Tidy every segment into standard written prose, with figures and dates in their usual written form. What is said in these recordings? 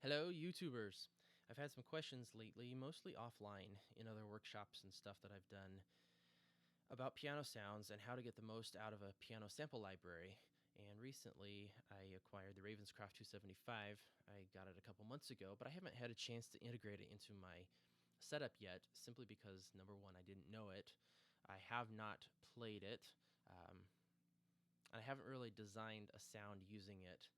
Hello, YouTubers. I've had some questions lately, mostly offline in other workshops and stuff that I've done about piano sounds and how to get the most out of a piano sample library. And recently, I acquired the Ravenscroft 275. I got it a couple months ago, but I haven't had a chance to integrate it into my setup yet, simply because, number one, I didn't know it. I have not played it. I haven't really designed a sound using it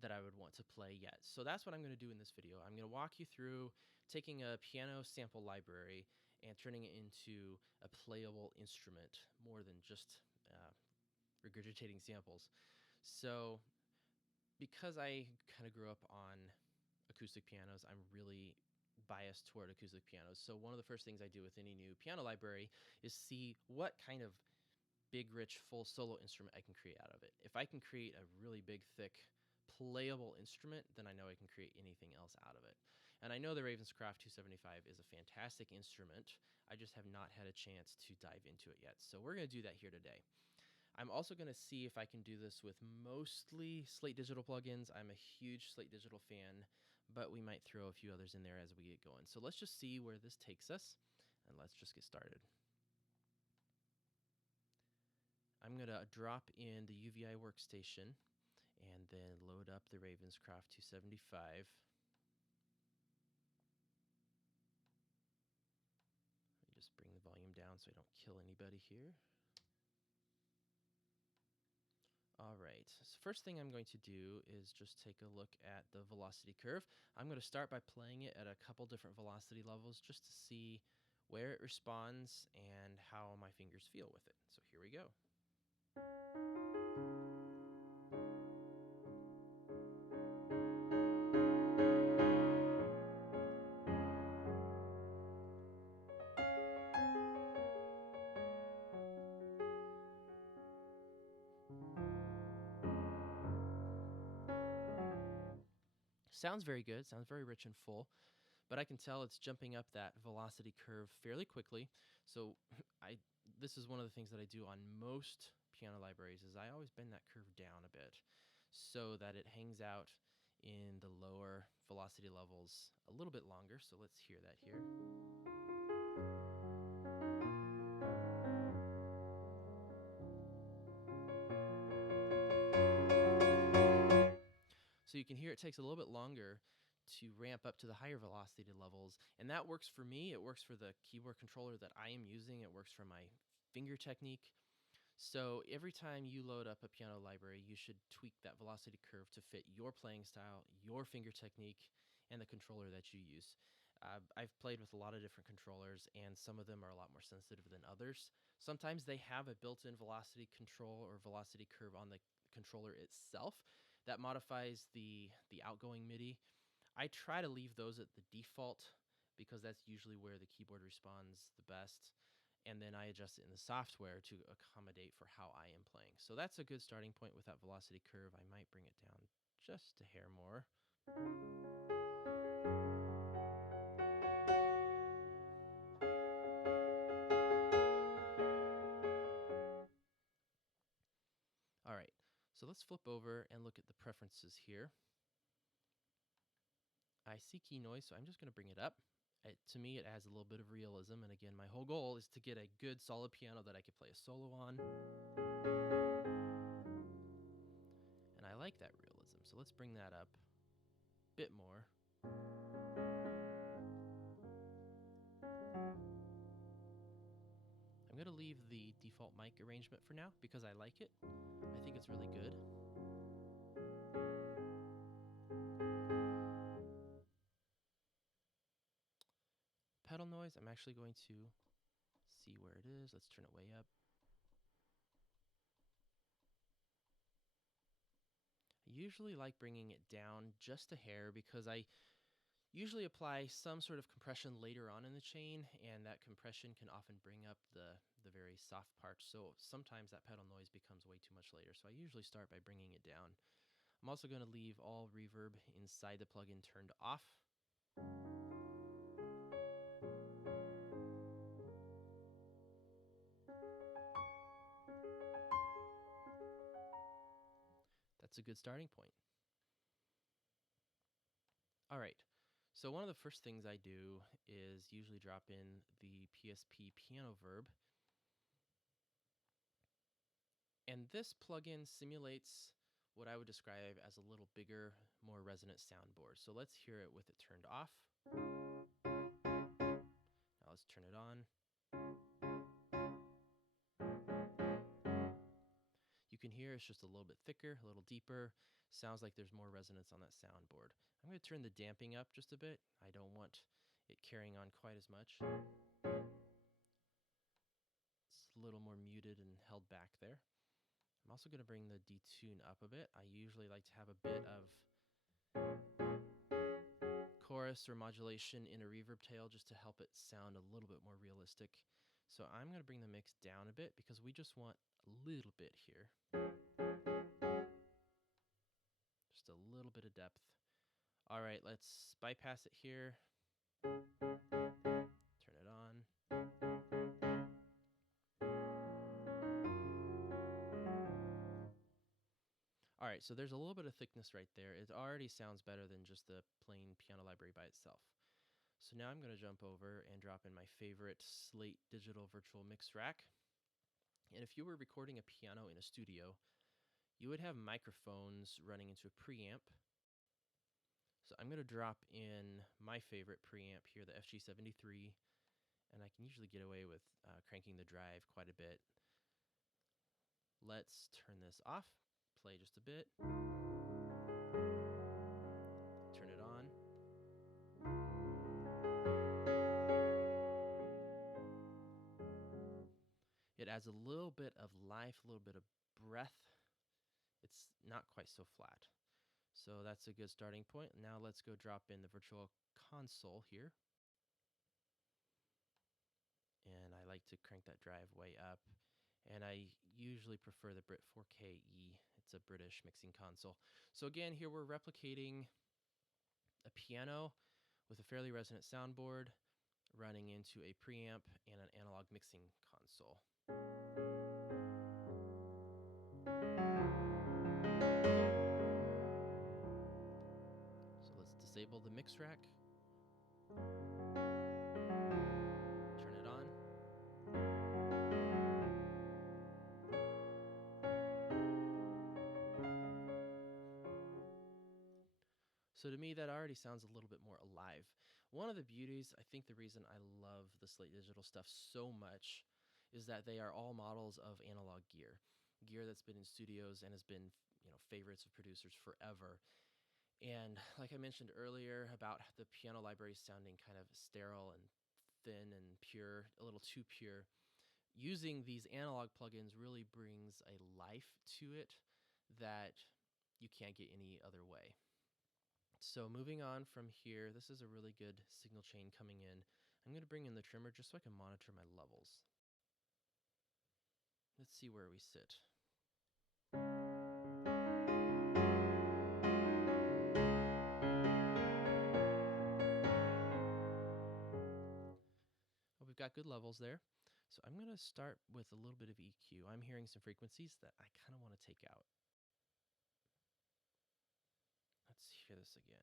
that I would want to play yet. So that's what I'm going to do in this video. I'm going to walk you through taking a piano sample library and turning it into a playable instrument more than just regurgitating samples. So because I kind of grew up on acoustic pianos, I'm really biased toward acoustic pianos. So one of the first things I do with any new piano library is see what kind of big, rich, full solo instrument I can create out of it. If I can create a really big, thick, playable instrument, then I know I can create anything else out of it. And I know the Ravenscroft 275 is a fantastic instrument. I just have not had a chance to dive into it yet. So we're going to do that here today. I'm also going to see if I can do this with mostly Slate Digital plugins. I'm a huge Slate Digital fan, but we might throw a few others in there as we get going. So let's just see where this takes us, and let's just get started. I'm going to drop in the UVI workstation and then load up the Ravenscroft 275. Let me just bring the volume down so I don't kill anybody here. All right, so first thing I'm going to do is just take a look at the velocity curve. I'm going to start by playing it at a couple different velocity levels just to see where it responds and how my fingers feel with it. So here we go. Sounds very good, sounds very rich and full, but I can tell it's jumping up that velocity curve fairly quickly. So this is one of the things that I do on most piano libraries is I always bend that curve down a bit so that it hangs out in the lower velocity levels a little bit longer. So let's hear that here. So you can hear it takes a little bit longer to ramp up to the higher velocity levels, and that works for me. It works for the keyboard controller that I am using. It works for my finger technique. So every time you load up a piano library, you should tweak that velocity curve to fit your playing style, your finger technique, and the controller that you use. I've played with a lot of different controllers, and some of them are a lot more sensitive than others. Sometimes they have a built-in velocity control or velocity curve on the controller itself that modifies the outgoing MIDI. I try to leave those at the default because that's usually where the keyboard responds the best, and then I adjust it in the software to accommodate for how I am playing. So that's a good starting point with that velocity curve. I might bring it down just a hair more. All right, so let's flip over and look at the preferences here. I see key noise, so I'm just going to bring it up. To me, it adds a little bit of realism, and again, my whole goal is to get a good solid piano that I could play a solo on. And I like that realism, so let's bring that up a bit more. I'm going to leave the default mic arrangement for now because I like it. I think it's really good. Pedal noise, I'm actually going to see where it is. Let's turn it way up. I usually like bringing it down just a hair because I usually apply some sort of compression later on in the chain, and that compression can often bring up the very soft parts. So sometimes that pedal noise becomes way too much later. So I usually start by bringing it down. I'm also going to leave all reverb inside the plugin turned off. That's a good starting point. All right. So one of the first things I do is usually drop in the Psp Piano Verb. And this plugin simulates what I would describe as a little bigger, more resonant soundboard. So let's hear it with it turned off. Now let's turn it on. You can hear it's just a little bit thicker, a little deeper. Sounds like there's more resonance on that soundboard. I'm going to turn the damping up just a bit. I don't want it carrying on quite as much. It's a little more muted and held back there. I'm also going to bring the detune up a bit. I usually like to have a bit of chorus or modulation in a reverb tail just to help it sound a little bit more realistic. So I'm going to bring the mix down a bit because we just want a little bit here. Just a little bit of depth. All right, let's bypass it here. Turn it on. All right, so there's a little bit of thickness right there. It already sounds better than just the plain piano library by itself. So now I'm going to jump over and drop in my favorite Slate Digital Virtual Mix Rack. And if you were recording a piano in a studio, you would have microphones running into a preamp. So I'm going to drop in my favorite preamp here, the FG73, and I can usually get away with cranking the drive quite a bit. Let's turn this off, play just a bit, turn it on. It adds a little bit of life, a little bit of breath. It's not quite so flat. So that's a good starting point. Now let's go drop in the virtual console here. And I like to crank that drive way up. And I usually prefer the Brit 4KE. It's a British mixing console. So again, here we're replicating a piano with a fairly resonant soundboard running into a preamp and an analog mixing console. So let's disable the mix rack. Turn it on. So to me, that already sounds a little bit more alive. One of the beauties, I think the reason I love the Slate Digital stuff so much is that they are all models of analog gear that's been in studios and has been, favorites of producers forever. And like I mentioned earlier about the piano library sounding kind of sterile and thin and pure, a little too pure, using these analog plugins really brings a life to it that you can't get any other way. So moving on from here, this is a really good signal chain coming in. I'm going to bring in the trimmer just so I can monitor my levels. Let's see where we sit. Well, we've got good levels there. So I'm going to start with a little bit of EQ. I'm hearing some frequencies that I kind of want to take out. Let's hear this again.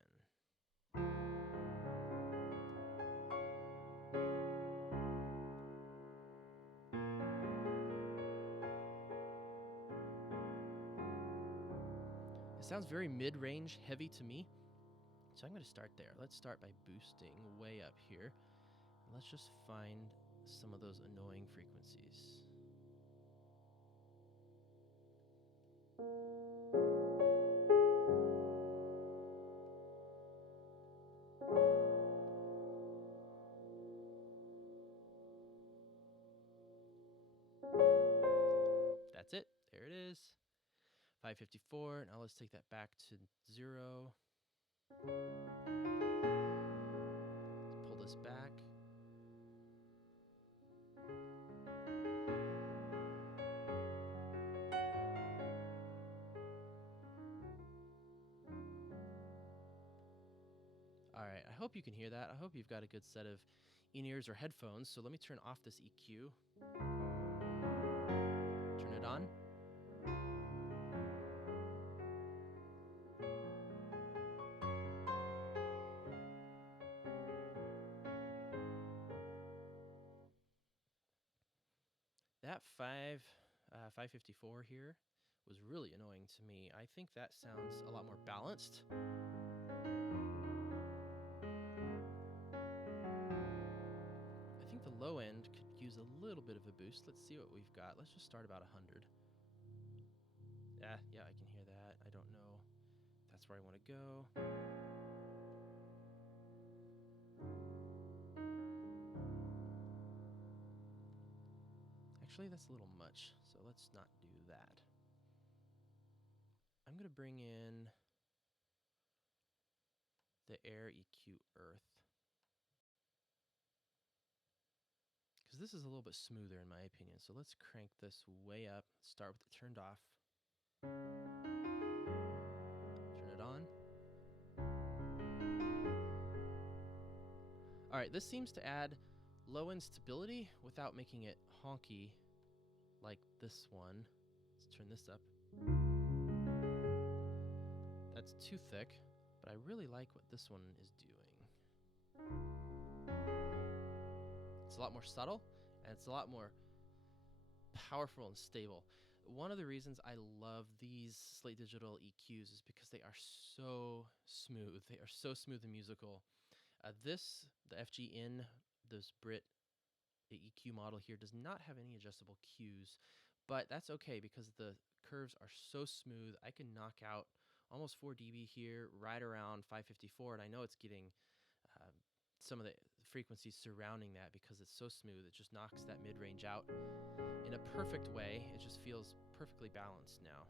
It sounds very mid-range, heavy to me. So I'm going to start there. Let's start by boosting way up here. And let's just find some of those annoying frequencies. That's it. There it is. 554. Now let's take that back to 0. Let's pull this back. All right, I hope you can hear that. I hope you've got a good set of in-ears or headphones. So let me turn off this EQ. Turn it on. that 554 here was really annoying to me. I think that sounds a lot more balanced. I think the low end could use a little bit of a boost. Let's see what we've got. Let's just start about 100. Yeah, I can hear that. I don't know if that's where I want to go. Actually, that's a little much, so let's not do that. I'm going to bring in the Air EQ Earth, because this is a little bit smoother in my opinion. So let's crank this way up, start with it turned off, turn it on. All right, this seems to add low end stability without making it honky like this one. Let's turn this up. That's too thick, but I really like what this one is doing. It's a lot more subtle, and it's a lot more powerful and stable. One of the reasons I love these Slate Digital EQs is because they are so smooth. They are so smooth and musical. The FGN, this Brit EQ model here, does not have any adjustable Qs, but that's okay because the curves are so smooth. I can knock out almost 4 dB here, right around 554, and I know it's getting some of the frequencies surrounding that because it's so smooth. It just knocks that mid-range out in a perfect way. It just feels perfectly balanced now.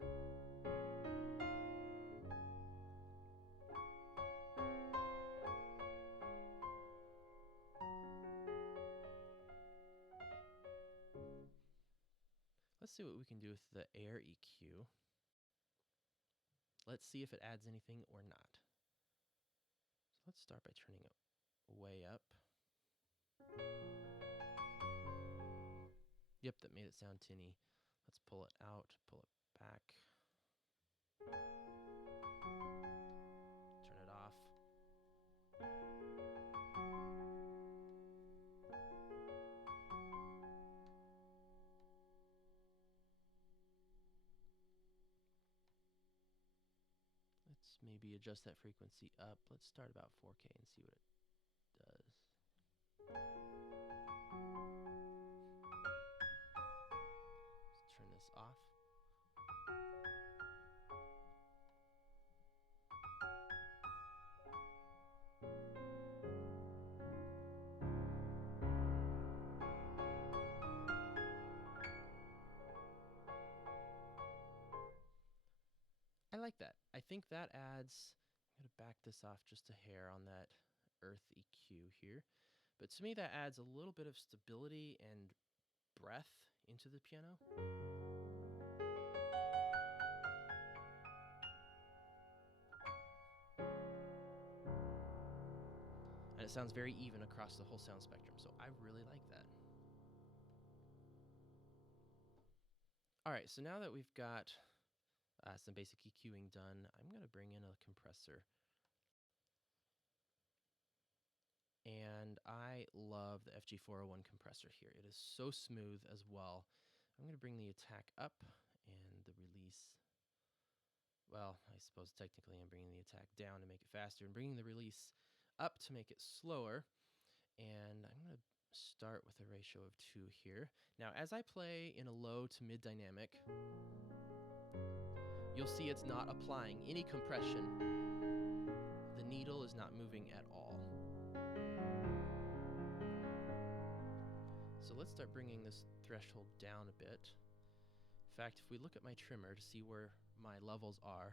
Let's see what we can do with the Air EQ. Let's see if it adds anything or not. So let's start by turning it way up. Yep, that made it sound tinny. Let's pull it out, pull it back. Turn it off. Let's maybe adjust that frequency up. Let's start about 4K and see what it does. Let's turn this off. I like that. I think that adds, I'm going to back this off just a hair on that Earth EQ here. But to me, that adds a little bit of stability and breath into the piano. And it sounds very even across the whole sound spectrum, so I really like that. All right, so now that we've got some basic EQing done, I'm going to bring in a compressor. And I love the FG401 compressor here. It is so smooth as well. I'm going to bring the attack up and the release. Well, I suppose technically I'm bringing the attack down to make it faster and bringing the release up to make it slower. And I'm going to start with a ratio of 2 here. Now, as I play in a low to mid dynamic, you'll see it's not applying any compression. The needle is not moving at all. So let's start bringing this threshold down a bit. In fact, if we look at my trimmer to see where my levels are,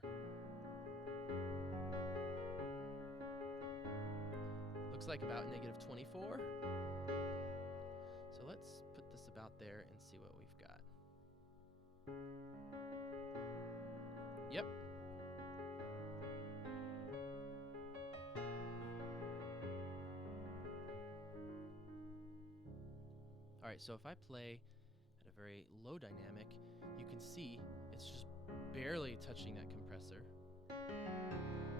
looks like about -24. So let's put this about there and see what we've got. Yep. All right, so if I play at a very low dynamic, you can see it's just barely touching that compressor.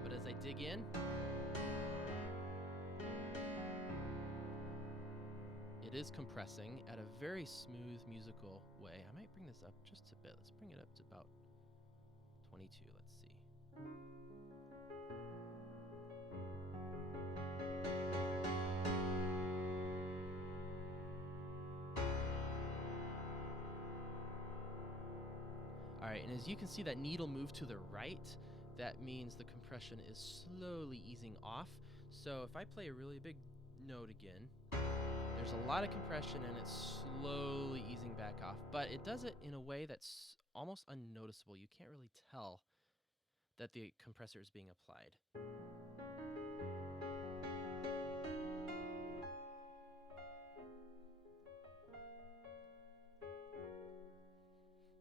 But as I dig in, it is compressing at a very smooth musical way. I might bring this up just a bit. Let's bring it up to about 22. Let's see. All right, and as you can see that needle move to the right, that means the compression is slowly easing off. So if I play a really big note again, there's a lot of compression and it's slowly easing back off, but it does it in a way that's almost unnoticeable. You can't really tell that the compressor is being applied.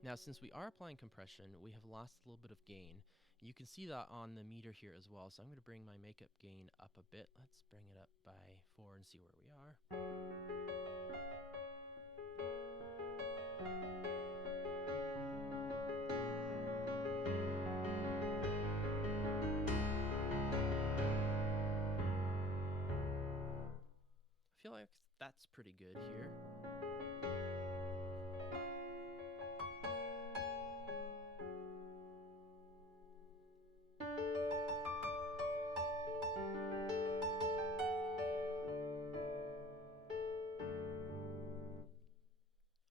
Now, since we are applying compression, we have lost a little bit of gain. You can see that on the meter here as well, so I'm going to bring my makeup gain up a bit. Let's bring it up by 4 and see where we are. I feel like that's pretty good here.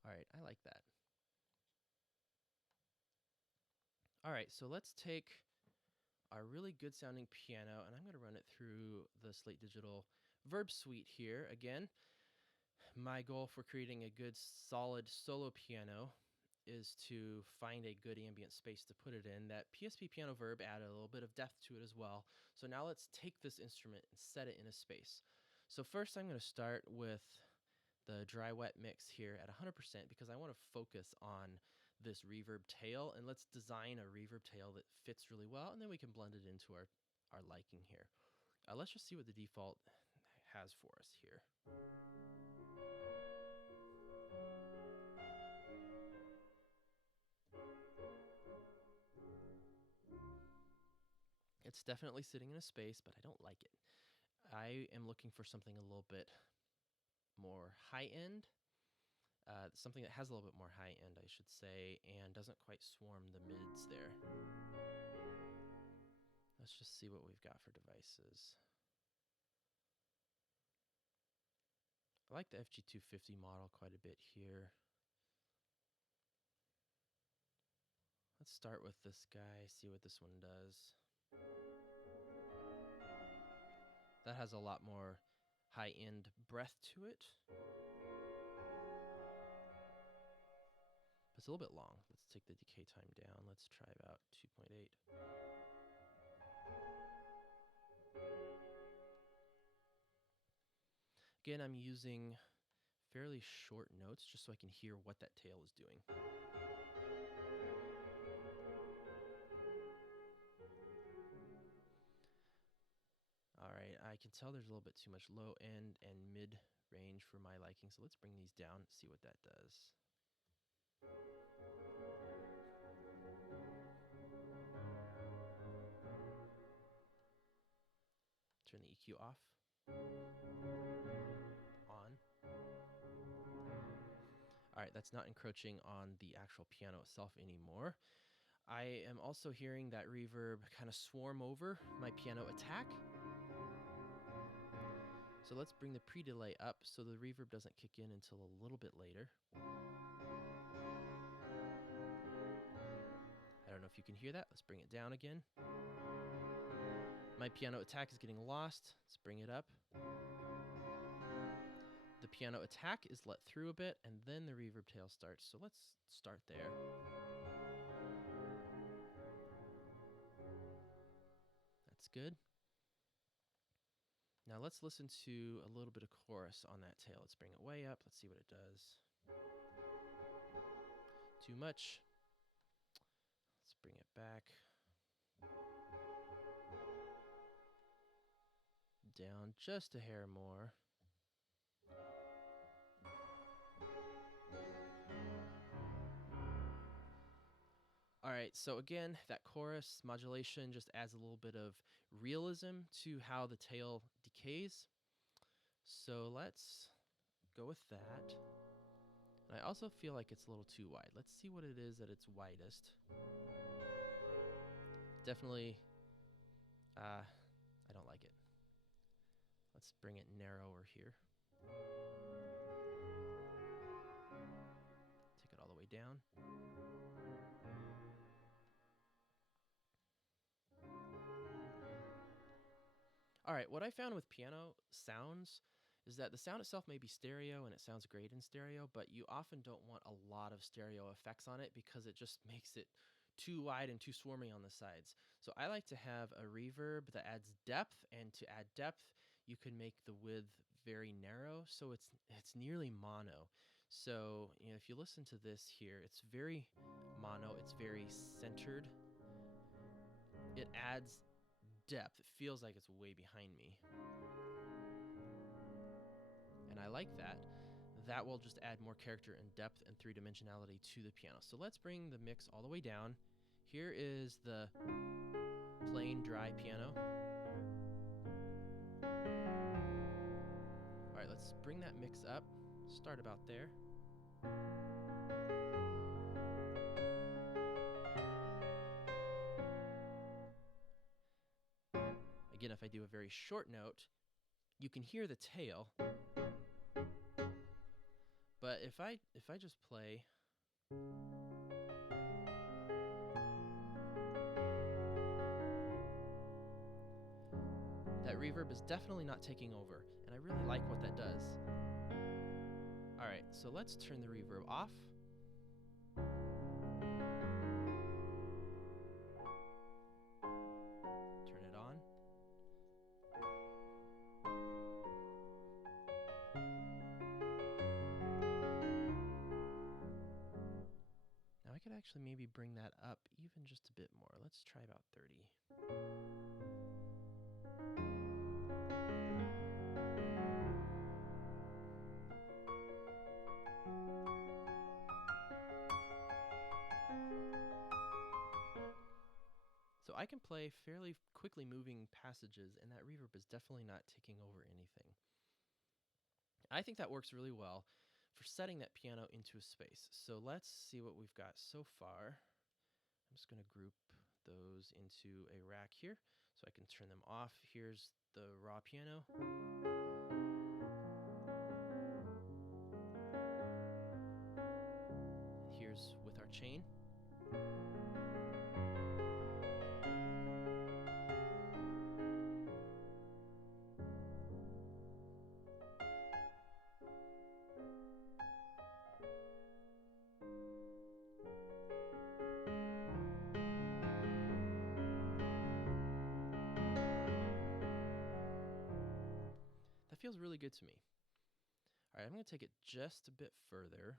Alright, I like that. Alright, so let's take our really good sounding piano and I'm going to run it through the Slate Digital Verb suite here. Again, my goal for creating a good solid solo piano is to find a good ambient space to put it in. That Psp Piano Verb added a little bit of depth to it as well. So now let's take this instrument and set it in a space. So first I'm going to start with the dry wet mix here at 100% because I want to focus on this reverb tail, and let's design a reverb tail that fits really well, and then we can blend it into our liking here. Let's just see what the default has for us here. It's definitely sitting in a space, but I don't like it. I am looking for something a little bit more high-end, something that has a little bit more high-end, I should say, and doesn't quite swarm the mids there. Let's just see what we've got for devices. I like the FG250 model quite a bit here. Let's start with this guy, see what this one does. That has a lot more high-end breath to it. It's a little bit long. Let's take the decay time down. Let's try about 2.8. Again, I'm using fairly short notes just so I can hear what that tail is doing. Alright, I can tell there's a little bit too much low end and mid range for my liking, so let's bring these down and see what that does. Turn the EQ off. On. Alright, that's not encroaching on the actual piano itself anymore. I am also hearing that reverb kind of swarm over my piano attack. So let's bring the pre-delay up so the reverb doesn't kick in until a little bit later. I don't know if you can hear that. Let's bring it down again. My piano attack is getting lost. Let's bring it up. The piano attack is let through a bit, and then the reverb tail starts. So let's start there. That's good. Now let's listen to a little bit of chorus on that tail. Let's bring it way up. Let's see what it does. Too much. Let's bring it back. Down just a hair more. Alright, so again, that chorus modulation just adds a little bit of realism to how the tail decays. So let's go with that. And I also feel like it's a little too wide. Let's see what it is at its widest. Definitely, I don't like it. Let's bring it narrower here. Take it all the way down. All right, what I found with piano sounds is that the sound itself may be stereo and it sounds great in stereo, but you often don't want a lot of stereo effects on it because it just makes it too wide and too swarmy on the sides. So I like to have a reverb that adds depth, and to add depth, you can make the width very narrow, so it's nearly mono. So, you know, if you listen to this here, it's very mono, it's very centered. It adds depth. It feels like it's way behind me. And I like that. That will just add more character and depth and three-dimensionality to the piano. So let's bring the mix all the way down. Here is the plain dry piano. All right, let's bring that mix up. Start about there. Again, if I do a very short note, you can hear the tail. But if I just play that reverb is definitely not taking over, and I really like what that does. All right, so let's turn the reverb off. Turn it on. Now I could actually maybe bring that up even just a bit more. Let's try about 30. So I can play fairly quickly moving passages, and that reverb is definitely not taking over anything. I think that works really well for setting that piano into a space. So let's see what we've got so far. I'm just going to group those into a rack here so I can turn them off. Here's the raw piano. Here's with our chain. That feels really good to me. All right, I'm going to take it just a bit further,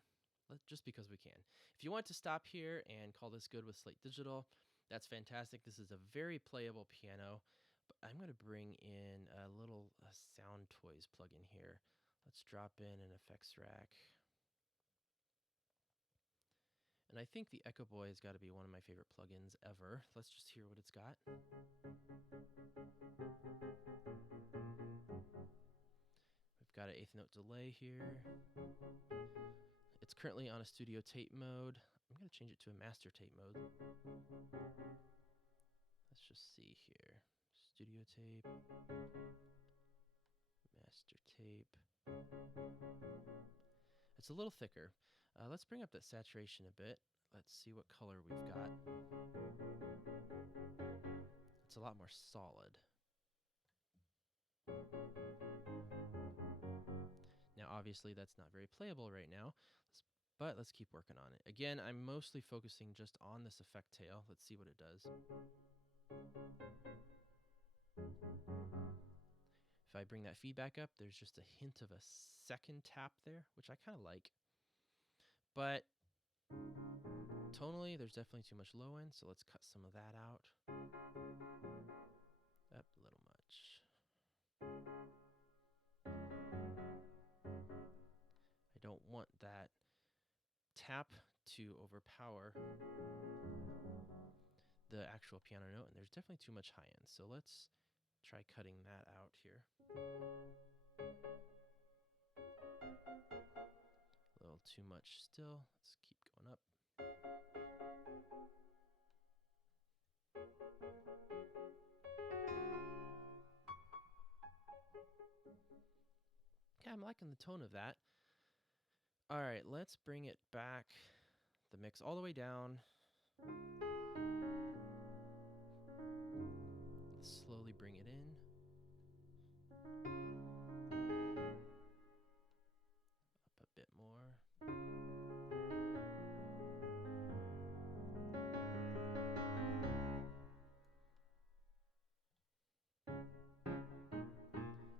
just because we can. If you want to stop here and call this good with Slate Digital, that's fantastic. This is a very playable piano, but I'm going to bring in a little Soundtoys plugin here. Let's drop in an effects rack. And I think the Echo Boy has got to be one of my favorite plugins ever. Let's just hear what it's got. We've got an eighth note delay here. It's currently on a studio tape mode. I'm going to change it to a master tape mode. Let's just see here. Studio tape. Master tape. It's a little thicker. Let's bring up that saturation a bit. Let's see what color we've got. It's a lot more solid. Now, obviously, that's not very playable right now, but let's keep working on it. Again, I'm mostly focusing just on this effect tail. Let's see what it does. If I bring that feedback up, there's just a hint of a second tap there, which I kind of like. But tonally, there's definitely too much low end, so let's cut some of that out. Up a little much. I don't want that tap to overpower the actual piano note, and there's definitely too much high end. So let's try cutting that out here. A little too much still. Let's keep going up. Okay, I'm liking the tone of that. All right, let's bring it back, the mix all the way down. Let's slowly bring it in. Up a bit more.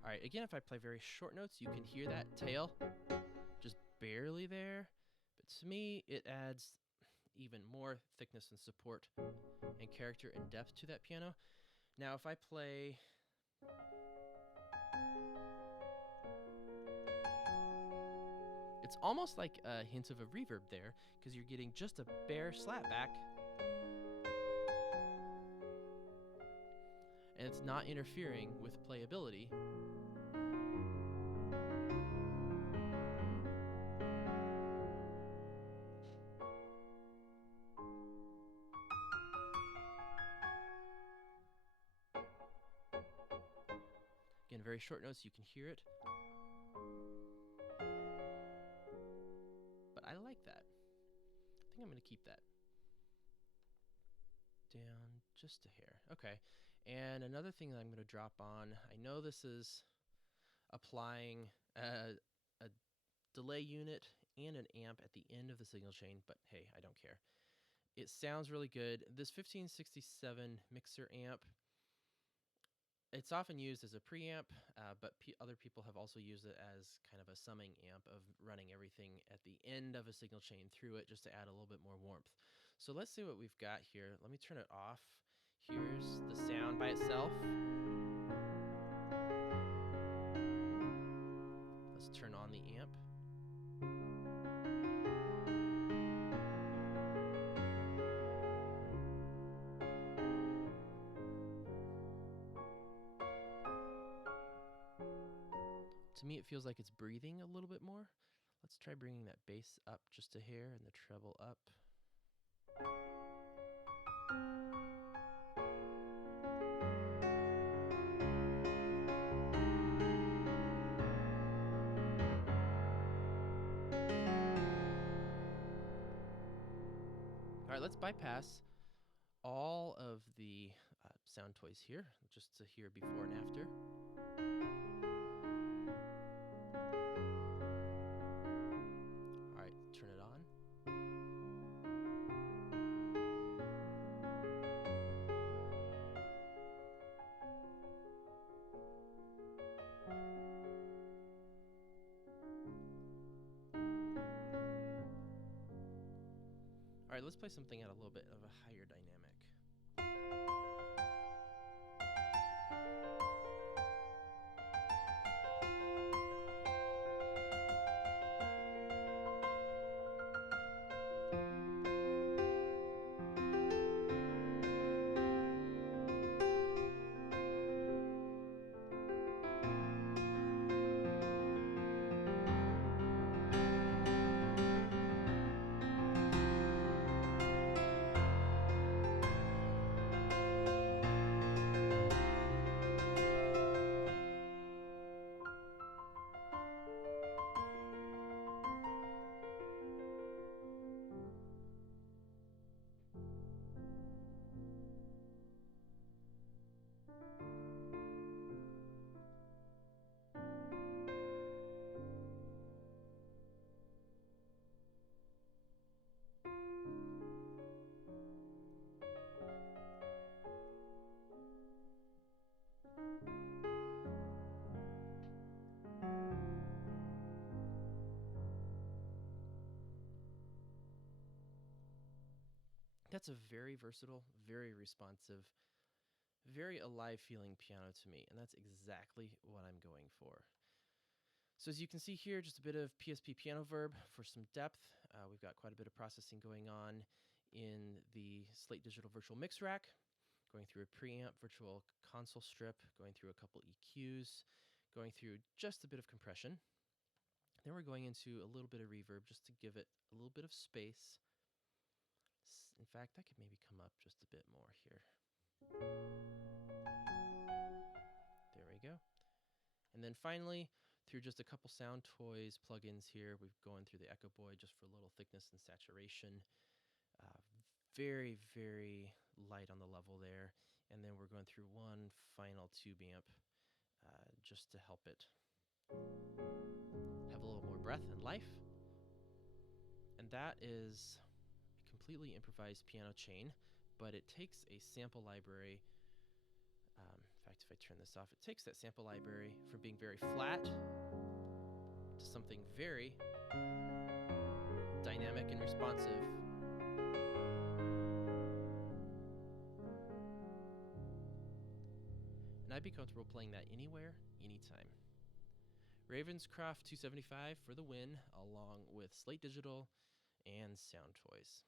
All right, again, if I play very short notes, you can hear that tail just barely there. But to me, it adds even more thickness and support and character and depth to that piano. Now, if I play... It's almost like a hint of a reverb there, because you're getting just a bare slapback. And it's not interfering with playability. Again, very short notes, you can hear it. But I like that. I think I'm going to keep that. Down just a hair. Okay. And another thing that I'm going to drop on, I know this is applying a delay unit and an amp at the end of the signal chain, but hey, I don't care. It sounds really good. This 1567 mixer amp, it's often used as a preamp, but other people have also used it as kind of a summing amp of running everything at the end of a signal chain through it just to add a little bit more warmth. So let's see what we've got here. Let me turn it off. Here's the sound by itself. Let's turn on the amp. To me, it feels like it's breathing a little bit more. Let's try bringing that bass up just a hair and the treble up. All right, let's bypass all of the Soundtoys here, just to hear before and after. All right, turn it on. All right, let's play something at a little bit of a higher dynamic. That's a very versatile, very responsive, very alive feeling piano to me, and that's exactly what I'm going for. So as you can see here, just a bit of Psp Piano Verb for some depth. We've got quite a bit of processing going on in the Slate Digital Virtual Mix Rack, going through a preamp virtual console strip, going through a couple EQs, going through just a bit of compression. Then we're going into a little bit of reverb just to give it a little bit of space. In fact, that could maybe come up just a bit more here. There we go. And then finally, through just a couple Soundtoys plugins here, we're going through the Echo Boy just for a little thickness and saturation. Very, very light on the level there. And then we're going through one final tube amp just to help it have a little more breath and life. And that is a completely improvised piano chain, but it takes a sample library. In fact, if I turn this off, it takes that sample library from being very flat to something very dynamic and responsive. And I'd be comfortable playing that anywhere, anytime. Ravenscroft 275 for the win, along with Slate Digital and Soundtoys.